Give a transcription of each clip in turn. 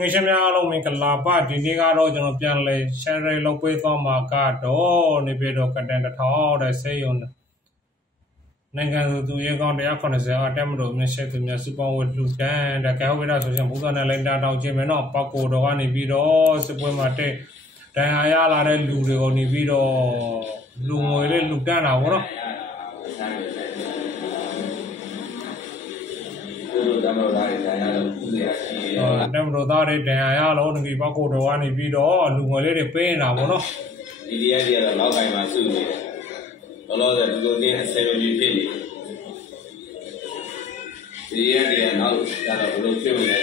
ငယ်ချင်းများအားလုံးမင်္ဂလာပါဒီနေ့ကတော့ကျွန်တော်ပြန်လဲ share လုပ်ပေးသွားမှာကတော့နေပြည်တော်ကတန်တထောင်တဲ့ဆေးရုံနိုင်ငံသူရဲကောင်း180အတက်မလို့မြရှက်သူများစုပေါင်းဝတ်လူကန်တဲ့ကဲဟုတ်ပြီလားဆိုရင်ဘုရားနဲ့လိုက်တာတောင်းခြင်းမယ်နော်ပောက်ကိုတော်ကနေပြီးတော့စစ်ပွဲမှာတဲ့ဒဏ်ရာရလာတဲ့လူတွေကိုနေပြီးတော့လူငွေလေးလူတန်းတာပေါ့နော်တမတော်သားတွေဒဏ်ရာလို့ဥစရာရှိတယ်တမတော်သားတွေဒဏ်ရာရလို့ဒီပောက်ကိုတော်ကနေပြီးတော့လူငွေလေးတွေပေးနေတာပေါ့နော်ဒီတရားတွေကတော့နောက်ပိုင်းမှာစုနေတယ်လောလောဆယ်ဒီလိုချင်းအဆင်ပြေဖြစ်နေဒီတရားတွေနောက်ကျတော့ဘယ်လိုဖြစ်နေလဲ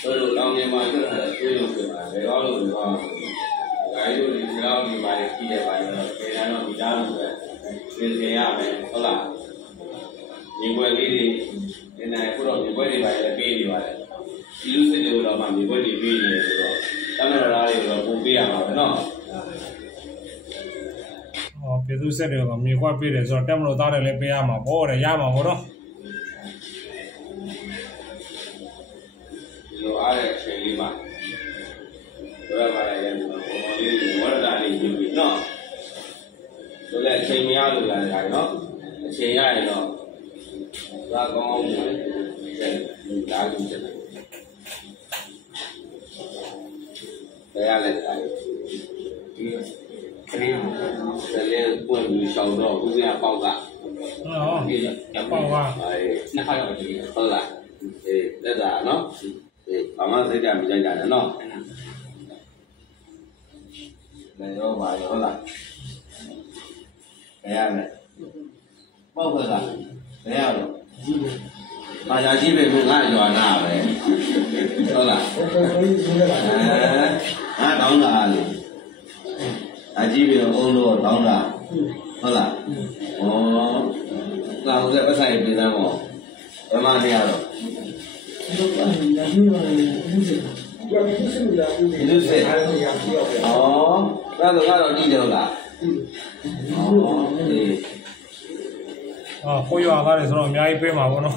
ဆိုတော့လောင်နေမှာတွေ့တာတွေ့လို့ဖြစ်တာဘယ်တော့လို့ဒီကောင်ဒါတို့ဒီလောက်ဒီပိုင်းကြည့်ရပိုင်းတော့ဒီတိုင်းတော့ဒီသားလို့ပဲသင်ရမယ်ဟုတ်လားဒီဘွယ်လေးတွေဒီနေ့ခုတော့ဒီဘွယ်တွေပါလေပေးနေပါတယ်ဒီလူစစ်တွေတော့မှဒီဘွယ်တွေပေးနေဆိုတော့တမတော်သားတွေတော့ပုံပေးရမှာပဲနော်ပြည်သူစစ်တွေကမြေခွက်ပေးတယ်ဆိုတော့တက်မလို့သားတယ်လည်းပေးရမှာပေါ့တဲ့ရမှာပေါ့နော်ဒီလိုအားတဲ့အချိန်လေးမှာဘယ်မှာလဲဒီမှာပုံပေါ်လေးဝရတာလေးယူပြီးနော်ဆိုတော့အချိန်မရလို့လာတယ်နော်အချိန်ရရင်တော့သာကောင်းအောင်တယ်ဒါလူချက်တယ်ဘယ်ရလဲဒီခရီးတယ်ပွင့်ပြီးရှောင်းတော့ဦးစင်းပေါက်ကပေါက်ကနှစ်ခါရောက်ပြီဟုတ်လားအေးလက်တာနော်အေးဘာမှစိတ်ကြမကြိုက်ကြနဲ့နော်လည်းရောပါရောဟုတ်လားဘယ်ရလဲပေါက်ခလားဘယ်ရတော့ဘာသာကြီးပဲကိုငါ့ရွာနာပဲဟုတ်လားငါတောင်းတာလေအကြီးပြီးတော့အုံးလို့တောင်းတာဟုတ်လားဩငါဦးတဲ့ပတ်ဆိုင်ပြည်သားမောဘယ်မှနေရတော့လူစစ်ဩကတော့ကြည့်တယ်ဟုတ်လားကိုရွာကားတယ်ဆိုတော့အများကြီးပေးမှာပေါ့နော်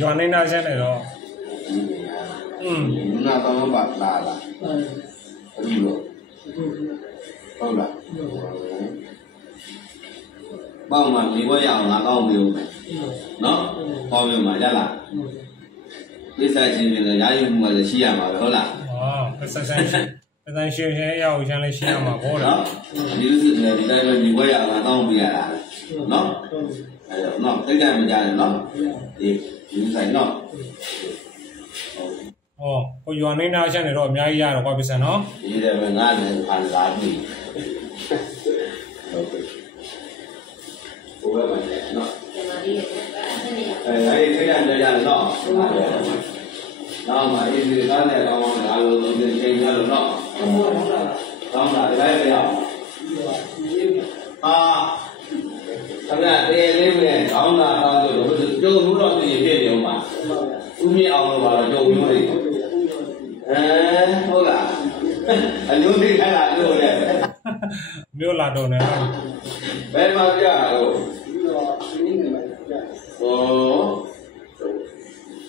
ရွာနေနာရှင်းနေတော့လူနာတော့ပါလာဒီလိုဟုတ်လားပေါက်မှာဒီဘက်ရအောင်ငါကောင်းပြောမယ်နော်ပေါက်ပြမှာရလားပိဿချင်းချင်းလည်းရာယူမှုလည်းရှိရမှာပဲဟုတ်လားပိဿရှင်ရအောင်ချမ်းလည်းရှိရမှာပေါ့နော်ဒီလိုစစ်တယ်ဒီတိုင်းပဲဒီဘက်ရအောင်ငါကောင်းပြရတာနော်အဲ့တော့နော်တိတ်ကြမကြနဲ့နော်ဒီဆိုင်နော်ကိုရွာနေနာရှင်းနေတော့အများကြီးရတော့ကွာပိဿနော်ဒီတယ်ပဲငါလည်းခံစားပြီဟုတ်ကဲ့ဘယ်မှာလဲနော်အဲ့ဒီထိရကြရနော်နောက်မှအေးဒီကားနဲ့ကောင်းကောင်းအားလုံးလုံးချိန်ရလို့နော်ကောင်းတာဒီလိုက်ပြရအောင်ခဏတည်းလေးပဲကောင်းတာကောင်းလို့ကျုံလို့တော့ပြည့်ပြည့်နေအောင်ပါဦးမြင့်အောင်လို့ပါတော့ကျုံမျိုးလေးဟုတ်လားအမျိုးလေးခါလာလို့လေမျိုးလာတော့နေဘယ်မှာကြတော့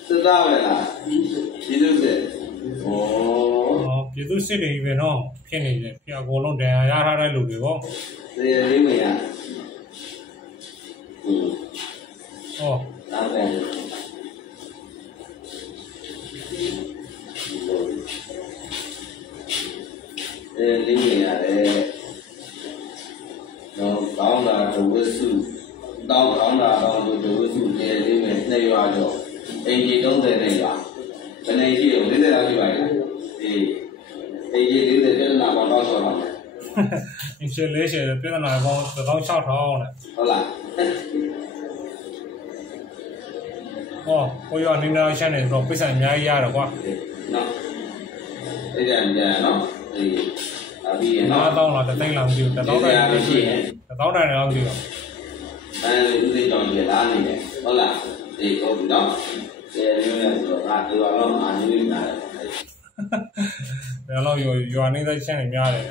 စစ်သားပဲလားပြည်သူစစ်ပြည်သူစစ်တွေပဲနော်ဖြစ်နေတယ်ပြအကုန်လုံးဒဏ်ရာရထားတဲ့လူတွေပေါ့သေလေးမရဒါပဲလေးမရတယ်တော့ကောင်းတာဒဝိစုတောင်းကောင်းတာကောင်းလို့ဒဝိစုလေလေးမယ်နှစ်ရွာတော့အင်ကြီး30နဲ့ရွာဘယ်နေရှိရော40လောက်ရှိပါရဲ့အေးအင်ကြီး40ပြဿနာပေါင်းတော့ဆောတော့အင်ကြီး40ပြဿနာပေါင်း1600နဲ့ဟုတ်လားကိုရွာနေနာရှင်းနေတော့ပိဿအများကြီးရတော့ကွာနော်အဲ့ဒါညာနော်အေးအပြီးရနော်1000လား1000လားမသိဘူး1000တိုင်းရှိတယ်1000တိုင်းလည်းမသိဘူးအဲဒီဥသိတောင်ကြီးလာနေတယ်ဟုတ်လားဒီကောပြီနော်ဆယ်လေးနဲ့ဆိုတော့ငါတို့ကတော့အာနေနေတာဘယ်လိုရွာနေတဲ့ရှင်းနေများတယ်